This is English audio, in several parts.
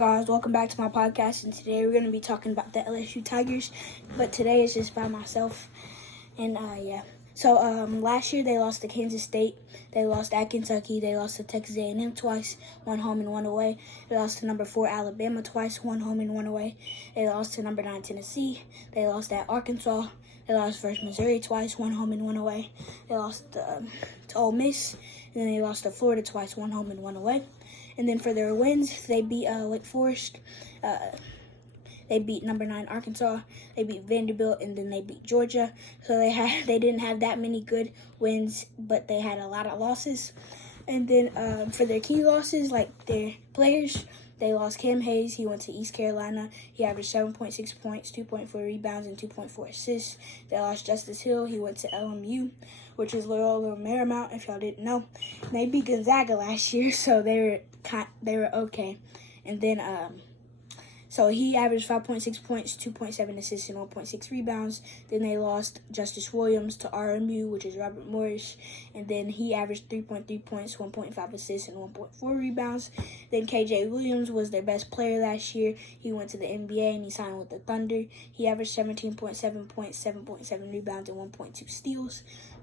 Guys, welcome back to my podcast, and today we're going to be talking about the LSU Tigers, but today is just by myself, and So last year they lost to Kansas State, they lost at Kentucky, they lost to Texas A&M twice, one home and one away. They lost to number 4 Alabama twice, one home and one away. They lost to number 9 Tennessee, they lost at Arkansas, they lost versus Missouri twice, one home and one away. They lost to Ole Miss, and then they lost to Florida twice, one home and one away. And then for their wins, they beat Wake Forest, they beat number 9 Arkansas, they beat Vanderbilt, and then they beat Georgia. So they didn't have that many good wins, but they had a lot of losses. And then for their key losses, like their players, they lost Cam Hayes. He went to East Carolina. He averaged 7.6 points, 2.4 rebounds, and 2.4 assists. They lost Justice Hill. He went to LMU, which is Loyola Marymount, if y'all didn't know. They beat Gonzaga last year, so they were okay. And then so he averaged 5.6 points, 2.7 assists, and 1.6 rebounds. Then they lost Justice Williams to RMU, which is Robert Morris. And then he averaged 3.3 points, 1.5 assists, and 1.4 rebounds. Then KJ Williams was their best player last year. He went to the NBA and he signed with the Thunder. He averaged 17.7 points, 7.7 rebounds, and 1.2 steals.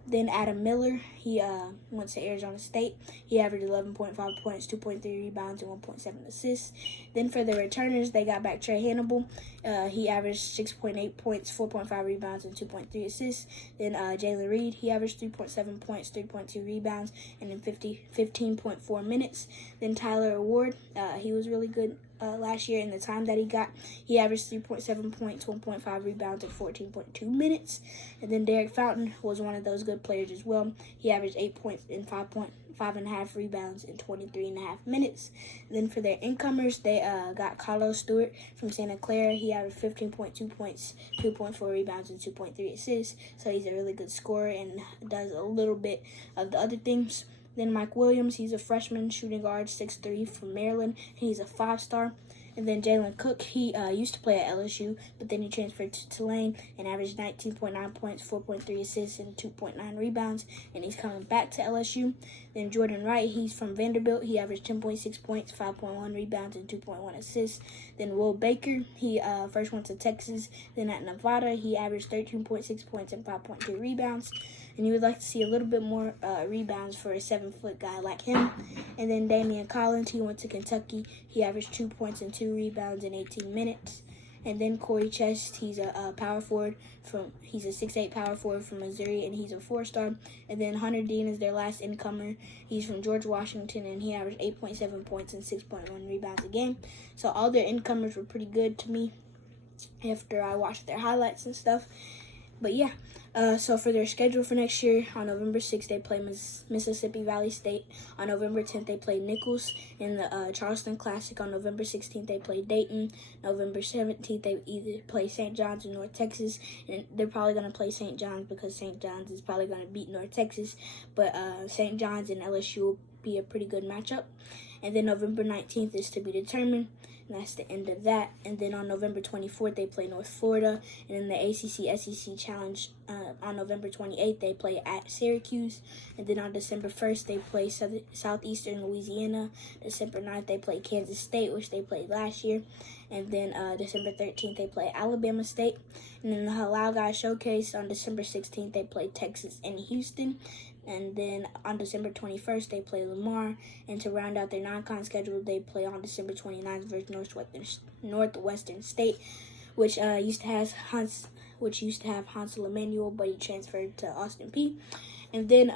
Then Adam Miller, he went to Arizona State. He averaged 11.5 points, 2.3 rebounds, and 1.7 assists. Then for the returners, they got back Trey Hannibal. He averaged 6.8 points, 4.5 rebounds, and 2.3 assists. Then Jalen Reed, he averaged 3.7 points, 3.2 rebounds, and in 15.4 minutes. Then Tyler Ward, he was really good last year. In the time that he got, he averaged 3.7 points, 1.5 rebounds, and 14.2 minutes. And then Derek Fountain was one of those good players as well. He averaged 8 points and 5.5 rebounds in 23.5 minutes. And then for their incomers, they got Carlos Stewart from Santa Clara. He averaged 15.2 points, 2.4 rebounds, and 2.3 assists. So he's a really good scorer and does a little bit of the other things. Then Mike Williams, he's a freshman shooting guard, 6'3", from Maryland. He's a 5-star. And then Jalen Cook, he used to play at LSU, but then he transferred to Tulane and averaged 19.9 points, 4.3 assists, and 2.9 rebounds. And he's coming back to LSU. Then Jordan Wright, he's from Vanderbilt. He averaged 10.6 points, 5.1 rebounds, and 2.1 assists. Then Will Baker, he first went to Texas. Then at Nevada, he averaged 13.6 points and 5.2 rebounds. And you would like to see a little bit more rebounds for a 7-foot guy like him. And then Damian Collins, he went to Kentucky. He averaged 2 points and 2 rebounds in 18 minutes. And then Corey Chest, he's a power forward he's a 6'8" power forward from Missouri, and he's a 4-star. And then Hunter Dean is their last incomer. He's from George Washington, and he averaged 8.7 points and 6.1 rebounds a game. So all their incomers were pretty good to me after I watched their highlights and stuff. But yeah, so for their schedule for next year, on November 6th, they play Mississippi Valley State. On November 10th, they play Nichols in the Charleston Classic. On November 16th, they play Dayton. November 17th, they either play St. John's or North Texas. And they're probably going to play St. John's because St. John's is probably going to beat North Texas. But St. John's and LSU will be a pretty good matchup. And then November 19th is to be determined. And that's the end of that. And then on November 24th, they play North Florida. And in the ACC-SEC Challenge on November 28th, they play at Syracuse. And then on December 1st, they play Southeastern Louisiana. December 9th, they play Kansas State, which they played last year. And then December 13th, they play Alabama State. And then the Halal Guys Showcase on December 16th, they play Texas and Houston. And then on December 21st, they play Lamar. And to round out their non-con schedule, they play on December 29th versus Northwestern State, which used to have Hansel Emmanuel, but he transferred to Austin Peay. And then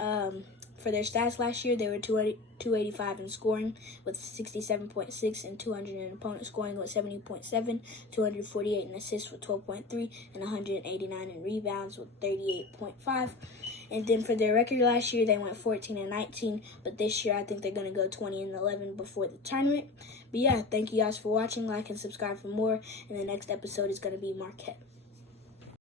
for their stats last year, they were 285 in scoring with 67.6 and 200 in opponent scoring with 70.7, 248 in assists with 12.3, and 189 in rebounds with 38.5. And then for their record last year, they went 14-19. But this year, I think they're going to go 20-11 before the tournament. But yeah, thank you guys for watching. Like and subscribe for more. And the next episode is going to be Marquette.